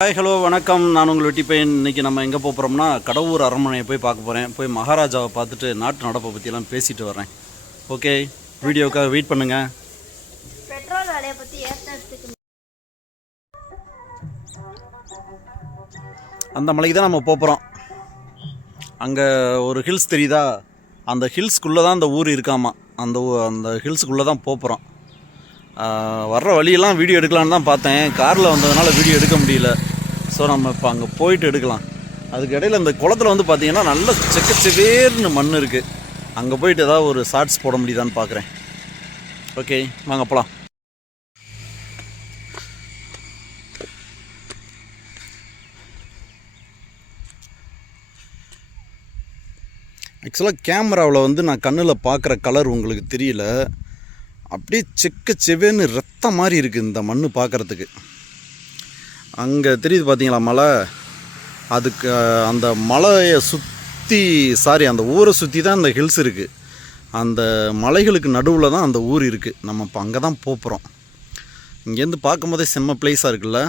Hi hello வணக்கம். நான் உங்கள் வெட்டி பையன். இன்னைக்கு நம்ம எங்கே போகிறோம்னா கடவுர் அரண்மனையை போய் பார்க்க போகிறேன் போய் மகாராஜாவை பார்த்துட்டு நாட்டு நடப்பை பற்றியெல்லாம் பேசிட்டு வரேன் ஓகே வீடியோக்காக வெயிட் பண்ணுங்கள் பெட்ரோல் விலையை பற்றி அந்த மலைக்கு தான் நம்ம போகிறோம் அங்கே ஒரு ஹில்ஸ் தெரியுதா? அந்த ஹில்ஸ்க்குள்ளே தான் அந்த ஊர் இருக்காமா? அந்த அந்த ஹில்ஸுக்குள்ளே தான் போகிறோம் வர்ற வழியெல்லாம் வீடியோ எடுக்கலான்னு தான் பார்த்தேன். காரில் வந்ததுனால வீடியோ எடுக்க முடியல. ஸோ நம்ம இப்போ அங்கே போயிட்டு எடுக்கலாம். அதுக்கு இடையில இந்த குளத்துல வந்து பார்த்தீங்கன்னா நல்ல செக்க செவேர்னு மண் இருக்குது அங்கே போயிட்டு ஏதாவது ஒரு ஷார்ட்ஸ் போட முடியுதான்னு பார்க்குறேன் ஓகே வாங்க போகலாம் ஆக்சுவலாக கேமராவில் வந்து நான் கண்ணில் பார்க்குற கலர் உங்களுக்கு தெரியல. அப்படியே செக்க செவேன்னு ரத்தம் மாதிரி இருக்குது இந்த மண் பார்க்குறதுக்கு அங்கே தெரியுது பார்த்தீங்களா மலை அதுக்கு அந்த மலையை சுற்றி சாரி அந்த ஊரை சுற்றி தான் அந்த ஹில்ஸ் இருக்குது அந்த மலைகளுக்கு நடுவில் தான் அந்த ஊர் இருக்குது நம்ம இப்போ அங்கே தான் போகிறோம் இங்கேருந்து பார்க்கும்போதே செம்ம பிளேஸாக இருக்குல்ல?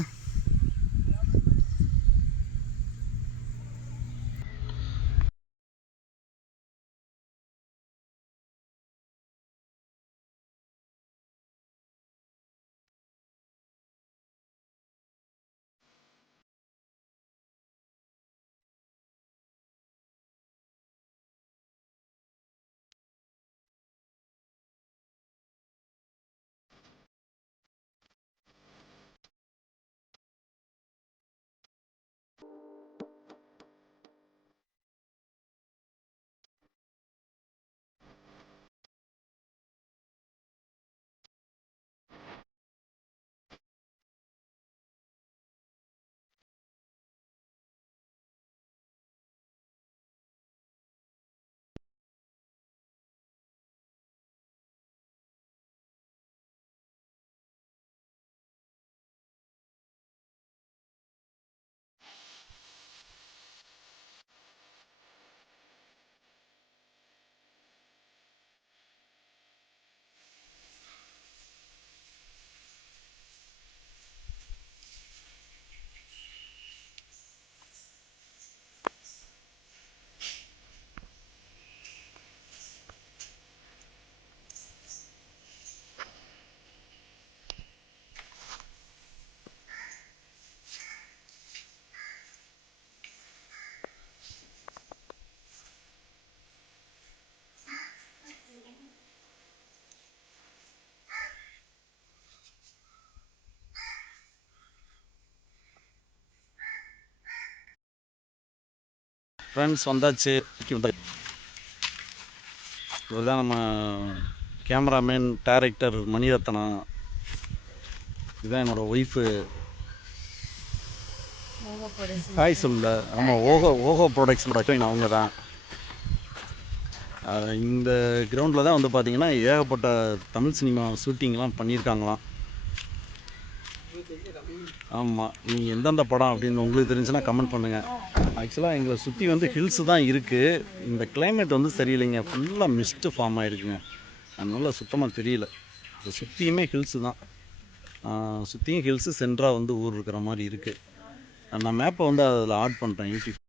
ஃப்ரெண்ட்ஸ் வந்தாச்சு. தான் நம்ம கேமராமேன் டைரக்டர் மணிரத்னா. இதுதான் என்னோட ஒய்ஃபு ஹாய் சொல்ல ஆமாம் ஓஹோ ஓஹோ ப்ரொடக்ஷனோட queen அவங்க தான் இந்த கிரவுண்டில் தான் வந்து பார்த்தீங்கன்னா ஏகப்பட்ட தமிழ் சினிமா ஷூட்டிங்லாம் பண்ணியிருக்காங்களாம். ஆமாம் நீங்கள் எந்தெந்த படம் அப்படின்னு உங்களுக்கு தெரிஞ்சுன்னா கமெண்ட் பண்ணுங்கள் ஆக்சுவலாக எங்களை சுற்றி வந்து ஹில்ஸ் தான் இருக்குது இந்த கிளைமேட் வந்து சரியில்லைங்க. ஃபுல்லாக மிஸ்ட்டு ஃபார்ம் ஆகிருக்குங்க அதனால சுத்தமாக தெரியல. அது சுற்றியுமே ஹில்ஸு தான். சுற்றியும் ஹில்ஸு சென்ட்ராக வந்து ஊர் இருக்கிற மாதிரி இருக்குது நான் மேப்பை வந்து அதில் ஆட் பண்ணுறேன் யூடியூப்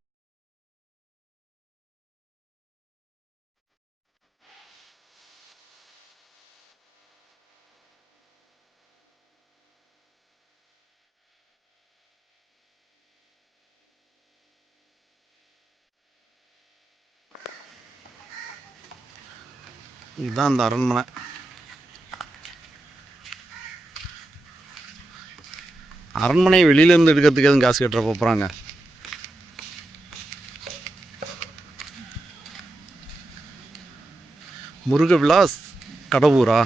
இதுதான் அந்த அரண்மனை. அரண்மனை வெளியிலேருந்து எடுக்கிறதுக்கு எதுவும் காசு கட்டுற போகிறாங்க முருக விலாஸ் கடவுரா?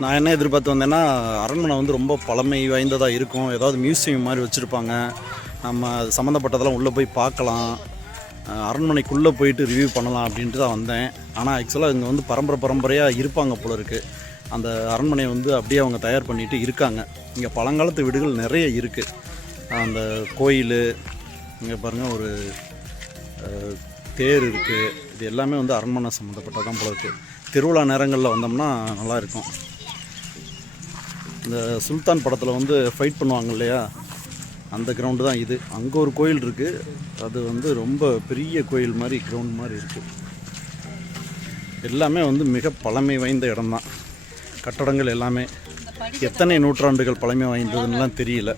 நான் என்ன எதிர்பார்த்து வந்தேன்னா அரண்மனை வந்து ரொம்ப பழமை வாய்ந்ததாக இருக்கும். ஏதாவது மியூசியம் மாதிரி வச்சுருப்பாங்க. நம்ம அது சம்மந்தப்பட்டதெல்லாம் உள்ளே போய் பார்க்கலாம். அரண்மனைக்குள்ளே போயிட்டு ரிவ்யூ பண்ணலாம் அப்படின்ட்டு தான் வந்தேன். ஆனால் ஆக்சுவலாக இங்கே வந்து பரம்பரை பரம்பரையாக இருப்பாங்க போல இருக்குது அந்த அரண்மனையை வந்து அப்படியே அவங்க தயார் பண்ணிட்டு இருக்காங்க. இங்கே பழங்காலத்து வீடுகள் நிறைய இருக்குது அந்த கோயில் இங்கே பாருங்கள் ஒரு தேர் இருக்குது இது எல்லாமே வந்து அரண்மனை சம்மந்தப்பட்டதான் போல இருக்குது திருவிழா நேரங்களில் வந்தோம்னா நல்லா இருக்கும் இந்த சுல்தான் படத்தில் வந்து ஃபைட் பண்ணுவாங்க இல்லையா? அந்த கிரவுண்டு தான் இது. அங்கே ஒரு கோயில் இருக்குது அது வந்து ரொம்ப பெரிய கோயில் மாதிரி கிரவுண்ட் மாதிரி இருக்குது எல்லாமே வந்து மிக பழமை வாய்ந்த இடம்தான் கட்டடங்கள் எல்லாமே. எத்தனை நூற்றாண்டுகள் பழமை வாய்ந்ததுன்னெலாம் தெரியல.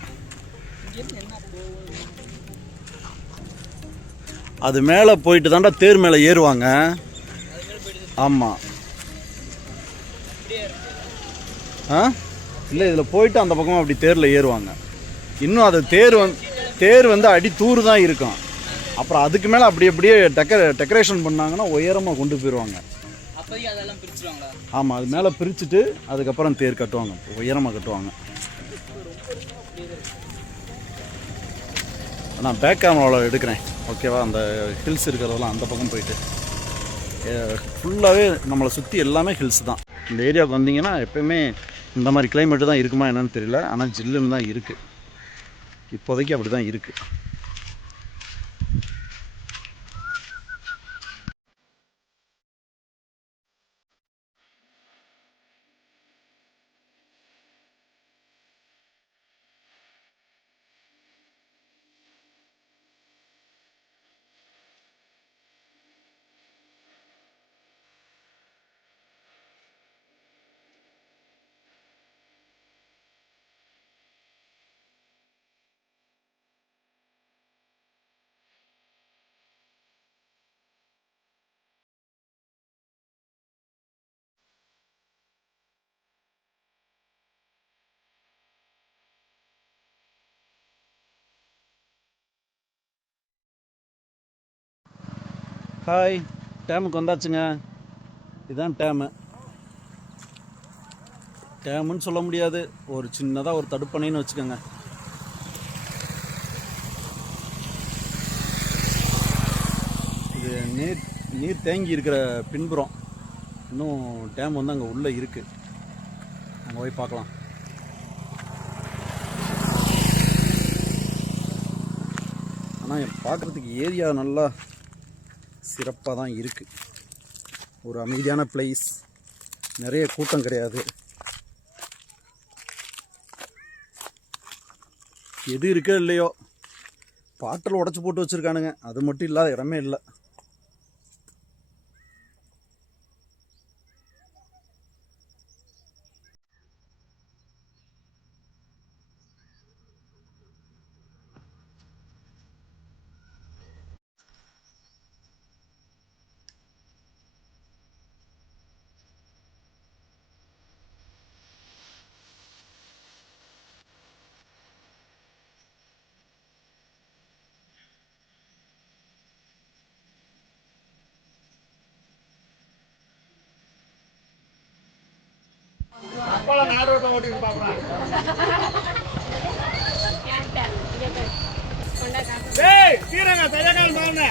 அது மேலே போயிட்டு தாண்டா தேர் மேலே ஏறுவாங்க. ஆமாம் ஆ? இல்லை இதில் போயிட்டு அந்த பக்கமாக அப்படி தேரில் ஏறுவாங்க. இன்னும் அது தேர் வந்து தேர் வந்து அடி தூர் தான் இருக்கும். அப்புறம் அதுக்கு மேலே அப்படி அப்படியே டெக்கரே டெக்கரேஷன் பண்ணாங்கன்னா உயரமாக கொண்டு போயிடுவாங்க ஆமாம் அது மேலே பிரிச்சுட்டு அதுக்கப்புறம் தேர் கட்டுவாங்க. உயரமாக கட்டுவாங்க. நான் பேக் கேமராவில் எடுக்கிறேன். ஓகேவா அந்த ஹில்ஸ் இருக்கிறதெல்லாம் அந்த பக்கம் போயிட்டு. ஃபுல்லாகவே நம்மளை சுற்றி எல்லாமே ஹில்ஸ் தான். இந்த ஏரியாவுக்கு வந்தீங்கன்னா எப்பயுமே இந்த மாதிரி கிளைமேட்டு தான் இருக்குமா என்னன்னு தெரியல ஆனால் ஜில்லுன்னு தான் இருக்குது இப்போதைக்கு அப்படி தான் இருக்குது ஹாய் டேமுக்கு வந்தாச்சுங்க. இதுதான் டேமு. டேமுன்னு சொல்ல முடியாது. ஒரு சின்னதாக ஒரு தடுப்பணைன்னு வச்சுக்கோங்க. இது நீர் நீர் தேங்கி இருக்கிற பின்புறம். இன்னும் டேம் வந்து அங்கே உள்ளே இருக்குது அங்கே போய் பார்க்கலாம். ஆனால் பார்க்குறதுக்கு ஏரியா நல்லா சிறப்பாக தான் இருக்குது ஒரு அமைதியான பிளேஸ் நிறைய கூட்டம் கிடையாது. எது இருக்கோ இல்லையோ பாட்டில் உடச்சி போட்டு வச்சுருக்கானுங்க. அது மட்டும் இல்லாத இடமே இல்லை. Walang araw pa mo din pa pra. Hey, tira na, tira na.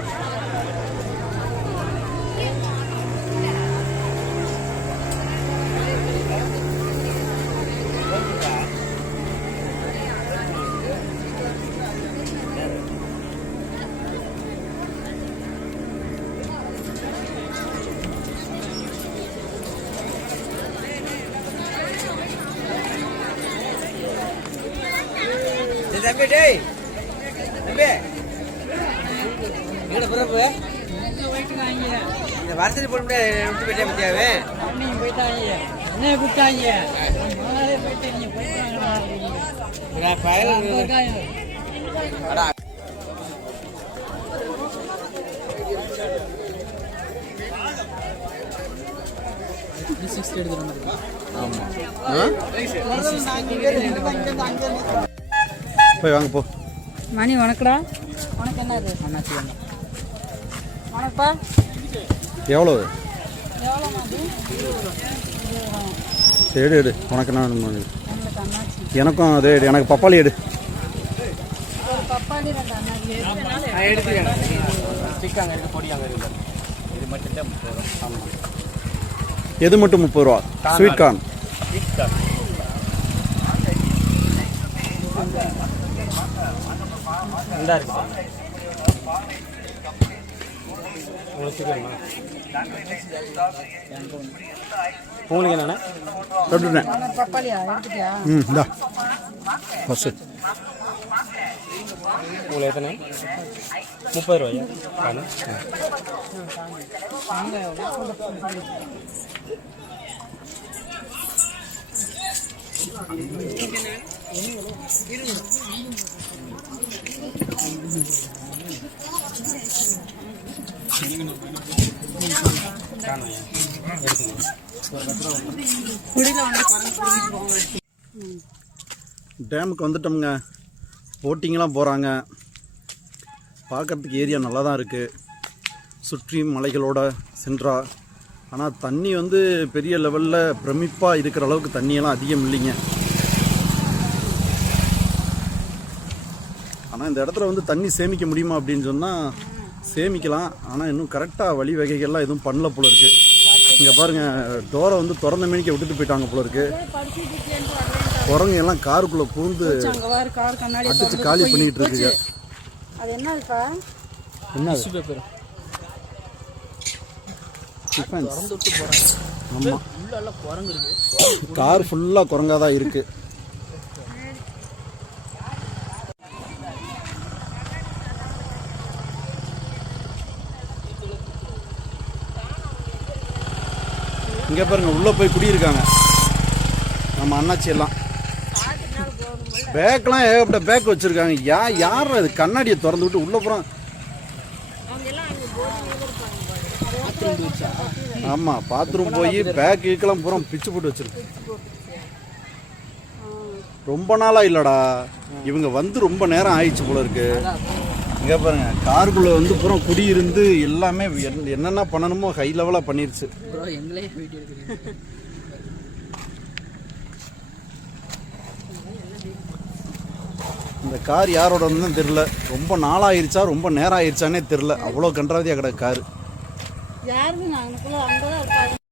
தம்பி டேய். தம்பி. எங்கட பிறப்பு. இந்த வரத்துல போட முடியாது விட்டு போயிட்டே பத்தியாவே. என்ன கூப்பிட்டாங்க. முதல்ல போயிட்டீங்க போயிட்டாங்க போய் வாங்க போ. மணி வணக்கடா. உனக்கு என்னது? அண்ணாச்சி எவ்வளோ சரி எடு எடு. உனக்கு என்ன வேணுமா எனக்கும் அதே எடு. எனக்கு பப்பாளி எடு. எது மட்டும் முப்பது ரூபா? ஸ்வீட் கார்ன் உங்களுக்கு என்னண்ணா? தொட்டுட்டேன். பப்பாளியா எடுத்துட்டியா ம் இந்தா. ஃபஸ்ட்டு உங்களுக்கு எத்தனை? முப்பது ரூபாயா? காணும் டேமுக்கு வந்துட்டோம்ங்க. போட்டிங்கெலாம் போகிறாங்க பார்க்கறதுக்கு ஏரியா நல்லா தான் இருக்குது சுற்றி மலைகளோட சென்றா. ஆனால் தண்ணி வந்து பெரிய லெவலில் பிரமிப்பாக இருக்கிற அளவுக்கு தண்ணியெல்லாம் அதிகம் இல்லைங்க. இந்த இடத்துல வந்து தண்ணி சேமிக்க முடியுமா அப்படின்னு சொன்னால் சேமிக்கலாம். ஆனால் இன்னும் கரெக்டாக வழி வகைகள்லாம் எதுவும் பண்ணல போல இருக்குது இங்கே பாருங்கள் டோரை வந்து திறந்த மணிக்க விட்டுட்டு போயிட்டாங்க போல இருக்குது குரங்கு எல்லாம் காருக்குள்ளே பூந்து அங்கே வாரு கார் கண்ணாடி அடிச்சு காலி பண்ணிட்டு இருக்குங்க அது என்ன பேப்பர் டிஃபென்ஸ் ஆமாம் கார் ஃபுல்லாக குரங்கா தான் இருக்கு. இங்கே பாருங்க உள்ளே போய் குடியிருக்காங்க. நம்ம அண்ணாச்சி எல்லாம். பேக்கெலாம் ஏகப்பட்ட பேக் வச்சுருக்காங்க. யா யார் அது கண்ணாடியை திறந்து விட்டு உள்ளே போகிறான் ஆமாம் பாத்ரூம் போய் பேக் கீக்கெல்லாம் பூரா பிச்சு போட்டு வச்சிருக்கு. ரொம்ப நாளாக இல்லைடா. இவங்க வந்து ரொம்ப நேரம் ஆயிடுச்சு போல இருக்குது இங்கே பாருங்க காருக்குள்ளே வந்து பூரா குடியிருந்து எல்லாமே என்ன- என்னென்ன பண்ணணுமோ ஹை லெவலாக பண்ணிருச்சு. ப்ரோ எங்களே வீடியோ எடுக்கிறீங்க. இந்த கார் யாரோடன்னு தெரில ரொம்ப நாளாயிருச்சா ரொம்ப நேரம் ஆயிருச்சானே தெரில அவ்வளோ கன்றாவதியாக கிடக்கு கார்.